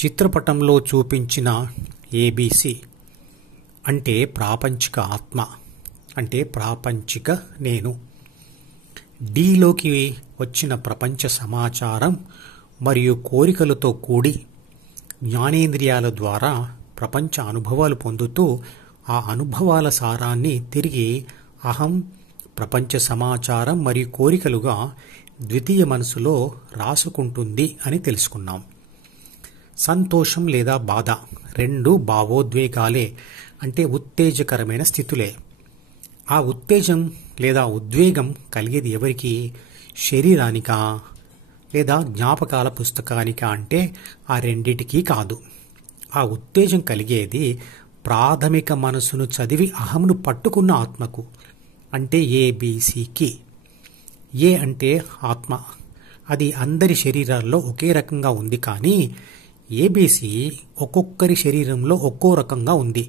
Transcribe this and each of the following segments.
చిత్రపటంలో చూపించిన ఏబీసీ అంటే ప్రాపంచిక ఆత్మ, అంటే ప్రాపంచిక నేను. డీలోకి వచ్చిన ప్రపంచ సమాచారం మరియు కోరికలతో కూడి జ్ఞానేంద్రియాల ద్వారా ప్రపంచ అనుభవాలు పొందుతూ ఆ అనుభవాల సారాన్ని తిరిగి అహం, ప్రపంచ సమాచారం మరియు కోరికలుగా ద్వితీయ మనసులో రాసుకుంటుంది అని తెలుసుకున్నాం. సంతోషం లేదా బాధ రెండు భావోద్వేగాలే, అంటే ఉత్తేజకరమైన స్థితులే. ఆ ఉత్తేజం లేదా ఉద్వేగం కలిగేది ఎవరికి? శరీరానికా లేదా జ్ఞాపకాల పుస్తకానికా అంటే ఆ రెండిటికీ కాదు. ఆ ఉత్తేజం కలిగేది ప్రాథమిక మనసును చదివి అహంను పట్టుకున్న ఆత్మకు, అంటే ఏబీసీకి. ఏ అంటే ఆత్మ, అది అందరి శరీరాల్లో ఒకే రకంగా ఉంది. కానీ ఏబీసీ ఒక్కొక్కరి శరీరంలో ఒక్కో రకంగా ఉంది.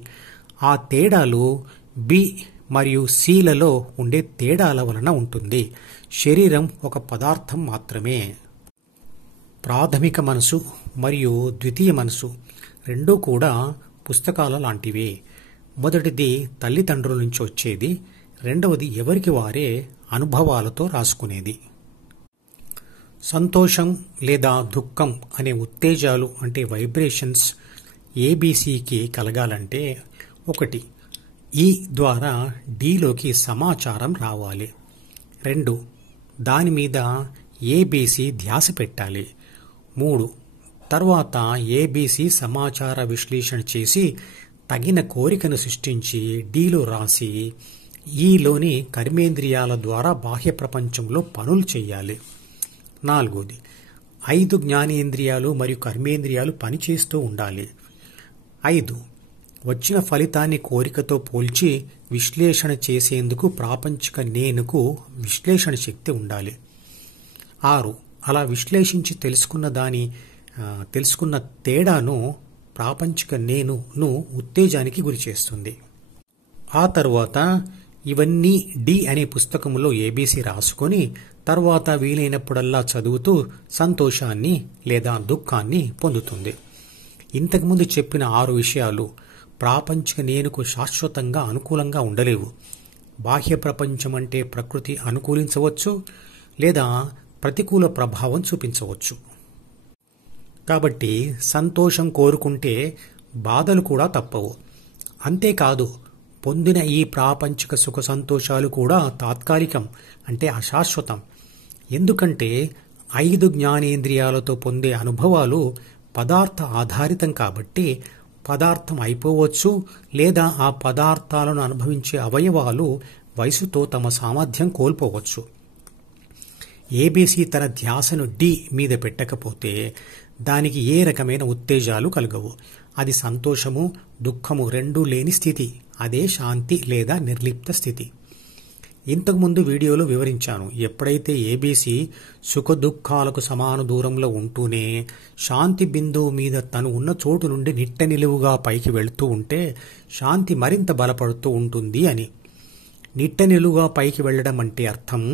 ఆ తేడాలు బి మరియు సిలలో ఉండే తేడాల వలన ఉంటుంది. శరీరం ఒక పదార్థం మాత్రమే. ప్రాథమిక మనసు మరియు ద్వితీయ మనసు రెండూ కూడా పుస్తకాల లాంటివే. మొదటిది తల్లిదండ్రుల నుంచి వచ్చేది, రెండవది ఎవరికి వారే అనుభవాలతో రాసుకునేది. సంతోషం లేదా దుఃఖం అనే ఉత్తేజాలు అంటే వైబ్రేషన్స్ ఏబీసీకి కలగాలంటే ఒకటి, ఈ ద్వారా డీలోకి సమాచారం రావాలి. రెండు, దాని మీద ఏబీసీ ధ్యాస పెట్టాలి. మూడు, తర్వాత ఏబీసీ సమాచార విశ్లేషణ చేసి తగిన కోరికను సృష్టించి డీలో రాసి ఈలోని కర్మేంద్రియాల ద్వారా బాహ్య ప్రపంచంలో పనులు చేయాలి. నాలుగోది, 5 జ్ఞానేంద్రియాలు మరియు కర్మేంద్రియాలు పనిచేస్తూ ఉండాలి. 5, వచ్చిన ఫలితాన్ని కోరికతో పోల్చి విశ్లేషణ చేసేందుకు ప్రాపంచిక నేనుకు విశ్లేషణ శక్తి ఉండాలి. 6, అలా విశ్లేషించి తెలుసుకున్న తేడాను ప్రాపంచిక నేనును ఉత్తేజానికి గురిచేస్తుంది. ఆ తరువాత ఇవన్నీ డి అనే పుస్తకంలో ఏబీసీ రాసుకొని తర్వాత వీలైనప్పుడల్లా చదువుతూ సంతోషాన్ని లేదా దుఃఖాన్ని పొందుతుంది. ఇంతకుముందు చెప్పిన 6 విషయాలు ప్రాపంచిక నేనుకు శాశ్వతంగా అనుకూలంగా ఉండలేవు. బాహ్య ప్రపంచం అంటే ప్రకృతి అనుకూలించవచ్చు లేదా ప్రతికూల ప్రభావం చూపించవచ్చు. కాబట్టి సంతోషం కోరుకుంటే బాధలు కూడా తప్పవు. అంతేకాదు, పొందిన ఈ ప్రాపంచిక సుఖ సంతోషాలు కూడా తాత్కాలికం, అంటే అశాశ్వతం. ఎందుకంటే 5 జ్ఞానేంద్రియాలతో పొందే అనుభవాలు పదార్థ ఆధారితం కాబట్టి పదార్థం అయిపోవచ్చు లేదా ఆ పదార్థాలను అనుభవించే అవయవాలు వయసుతో తమ సామర్థ్యం కోల్పోవచ్చు. ఏబీసీ తన ధ్యాసను డి మీద పెట్టకపోతే దానికి ఏ రకమైన ఉత్తేజాలు కలగవు. అది సంతోషము దుఃఖము రెండూ లేని స్థితి. అదే శాంతి లేదా నిర్లిప్త స్థితి. ఇంతకుముందు వీడియోలో వివరించాను. ఎప్పుడైతే ఏబీసీ సుఖ దుఃఖాలకు సమాన దూరంలో ఉంటూనే శాంతి బిందువు మీద తను ఉన్న చోటు నుండి నిట్ట నిలువుగా పైకి వెళుతూ ఉంటే శాంతి మరింత బలపడుతూ ఉంటుంది అని. నిట్ట నిలువుగా పైకి వెళ్లడం అంటే అర్థం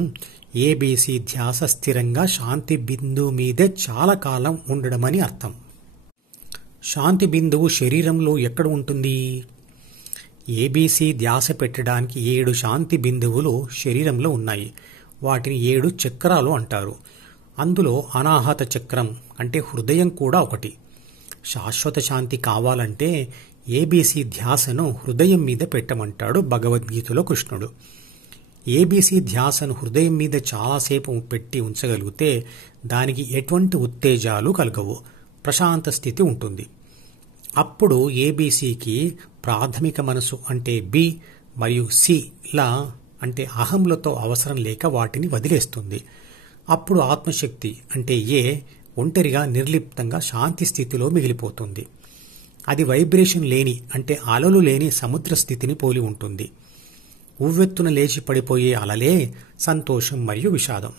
ఏబీసీ ధ్యాస స్థిరంగా శాంతి బిందువు మీదే చాలా కాలం ఉండడమని అర్థం. శాంతి బిందువు శరీరంలో ఎక్కడ ఉంటుంది? ఏబీసీ ధ్యాస పెట్టడానికి 7 శాంతి బిందువులు శరీరంలో ఉన్నాయి. వాటిని 7 చక్రాలు అంటారు. అందులో అనాహత చక్రం అంటే హృదయం కూడా ఒకటి. శాశ్వత శాంతి కావాలంటే ఏబీసీ ధ్యాసను హృదయం మీద పెట్టమంటాడు భగవద్గీతలో కృష్ణుడు. ఏబీసీ ధ్యాసను హృదయం మీద చాలాసేపు పెట్టి ఉంచగలిగితే దానికి ఎటువంటి ఉత్తేజాలు కలగవు, ప్రశాంత స్థితి ఉంటుంది. అప్పుడు ఏబీసీకి ప్రాథమిక మనసు అంటే బి మరియు సిల అంటే అహంలతో అవసరం లేక వాటిని వదిలేస్తుంది. అప్పుడు ఆత్మశక్తి అంటే ఏ ఒంటరిగా నిర్లిప్తంగా శాంతి స్థితిలో మిగిలిపోతుంది. అది వైబ్రేషన్ లేని అంటే అలలు లేని సముద్ర స్థితిని పోలి ఉంటుంది. ఉవ్వెత్తున లేచి పడిపోయే అలలే సంతోషం మరియు విషాదం.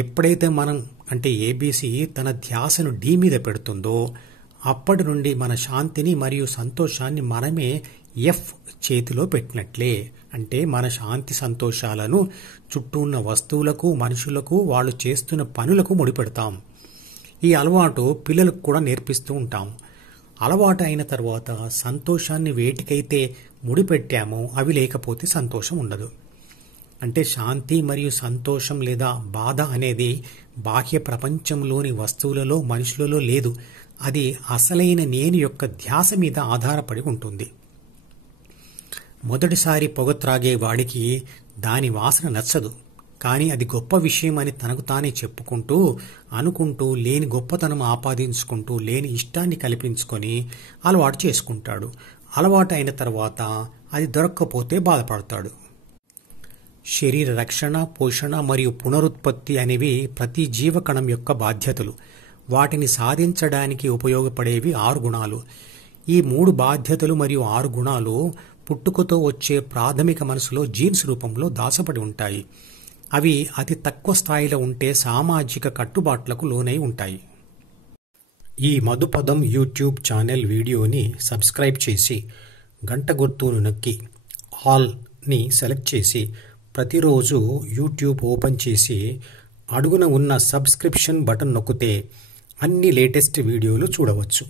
ఎప్పుడైతే మనం అంటే ఏబీసీ తన ధ్యాసను డి మీద పెడుతుందో అప్పటి నుండి మన శాంతిని మరియు సంతోషాన్ని మనమే ఎఫ్ చేతిలో పెట్టినట్లే. అంటే మన శాంతి సంతోషాలను చుట్టూ ఉన్న వస్తువులకు, మనుషులకు, వాళ్ళు చేస్తున్న పనులకు ముడిపెడతాం. ఈ అలవాటు పిల్లలకు కూడా నేర్పిస్తూ ఉంటాము. అలవాటు అయిన తర్వాత సంతోషాన్ని వేటికైతే ముడిపెట్టామో అవి లేకపోతే సంతోషం ఉండదు. అంటే శాంతి మరియు సంతోషం లేదా బాధ అనేది బాహ్య ప్రపంచంలోని వస్తువులలో, మనుషులలో లేదు. అది అసలైన నేను యొక్క ధ్యాస మీద ఆధారపడి ఉంటుంది. మొదటిసారి పొగ త్రాగే వాడికి దాని వాసన నచ్చదు. కానీ అది గొప్ప విషయం అని తనకు తానే చెప్పుకుంటూ, అనుకుంటూ, లేని గొప్పతనం ఆపాదించుకుంటూ, లేని ఇష్టాన్ని కల్పించుకొని అలవాటు చేసుకుంటాడు. అలవాటు అయిన తర్వాత అది దొరక్కపోతే బాధపడతాడు. శరీర రక్షణ, పోషణ మరియు పునరుత్పత్తి అనేవి ప్రతి జీవకణం యొక్క బాధ్యతలు. వాటిని సాధించడానికి ఉపయోగపడేవి 6 గుణాలు. ఈ 3 బాధ్యతలు మరియు 6 గుణాలు పుట్టుకతో వచ్చే ప్రాథమిక మనసులో జీన్స్ రూపంలో దాచపడి ఉంటాయి. అవి అతి తక్కువ స్థాయిలో ఉంటే సామాజిక కట్టుబాట్లకు లోనై ఉంటాయి. ఈ మధుపదం యూట్యూబ్ ఛానల్ వీడియోని సబ్స్క్రైబ్ చేసి గంట గుర్తును నొక్కి ఆల్ని సెలెక్ట్ చేసి ప్రతిరోజు యూట్యూబ్ ఓపెన్ చేసి అడుగున ఉన్న సబ్స్క్రిప్షన్ బటన్ నొక్కితే అన్ని లేటెస్ట్ వీడియోలు చూడవచ్చు.